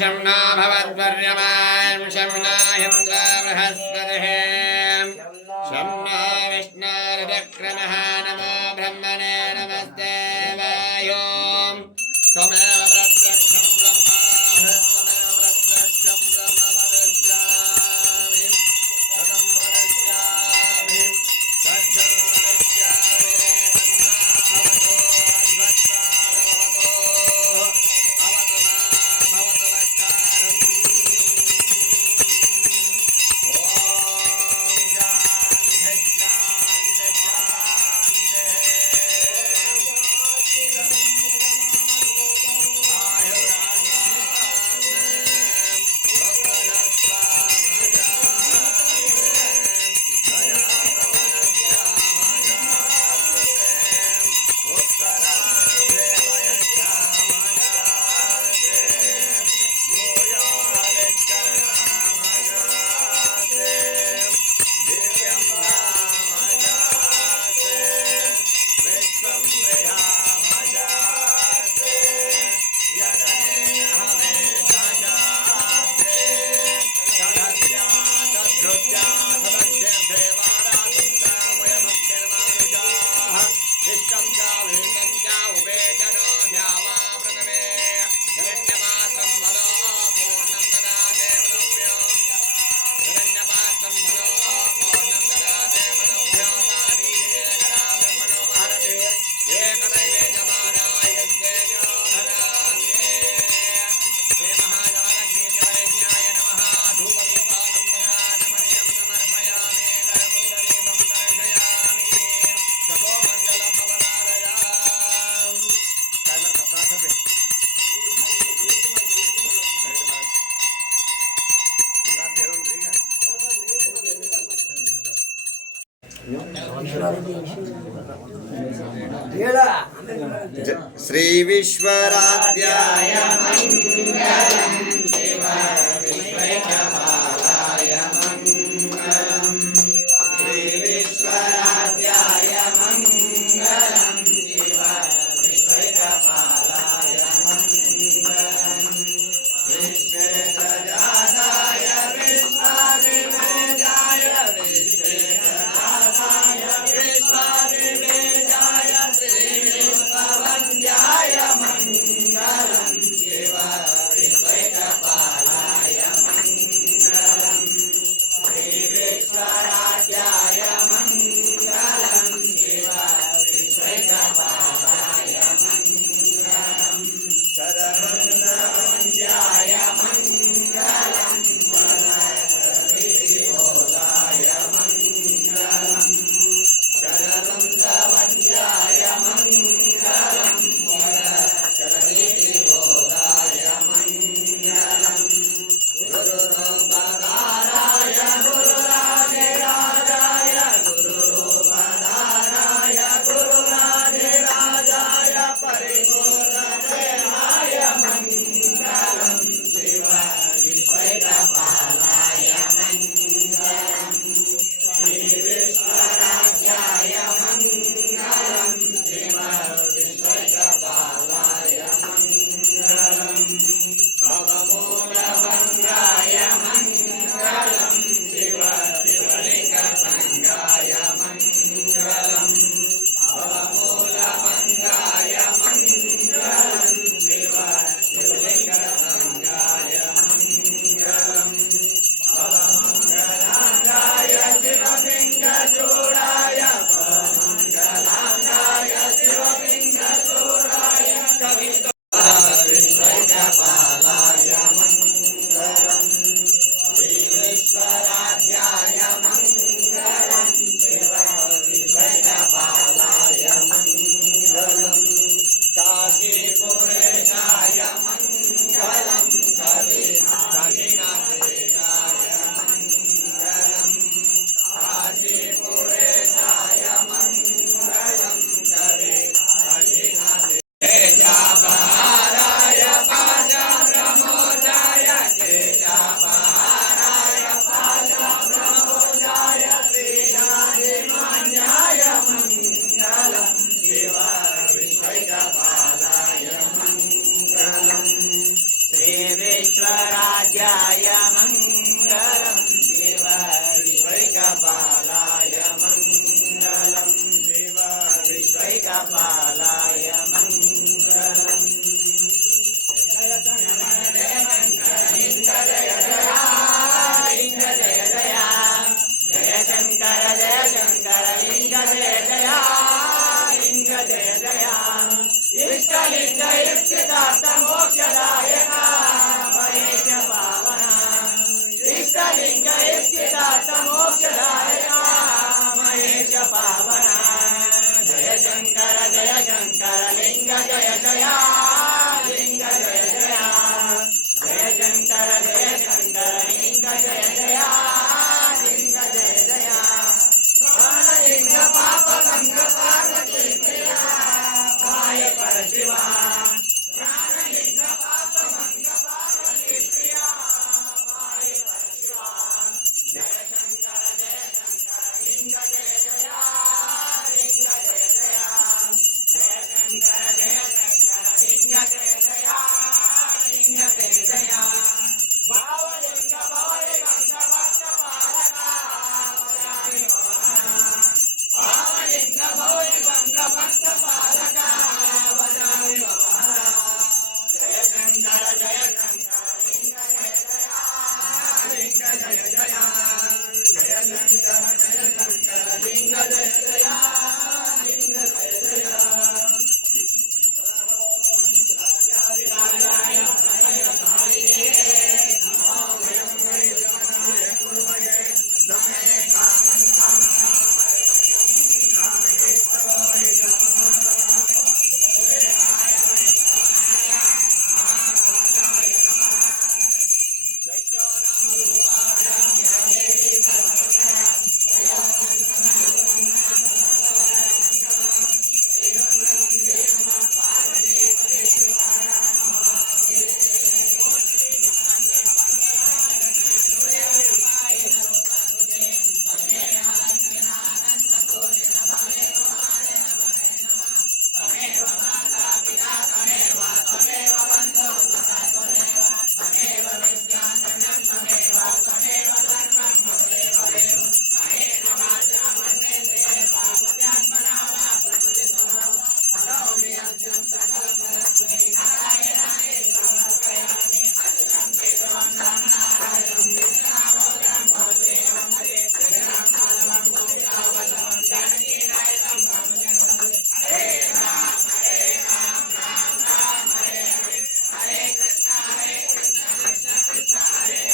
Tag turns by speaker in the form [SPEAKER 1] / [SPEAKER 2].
[SPEAKER 1] शं नो भवद्वर्यमां शं नायन्द्रा बृहस्पतिः शं नो विष्णारदक्रमः नमो ब्रह्मणे नमस्ते वायों त्वमेव down.
[SPEAKER 2] श्रीविश्वराध्याय मङ्गलं शिव विश्वैकपालाय मङ्गलम् श्रीविश्वराजाय मङ्गलं शिव विश्वैकपालाय मङ्गलं शिव विश्वैकपालाय मङ्गलम् जयाम् इष्टलिङ्ग इष्टितार्थमोक्षदायकाः शिवा Side.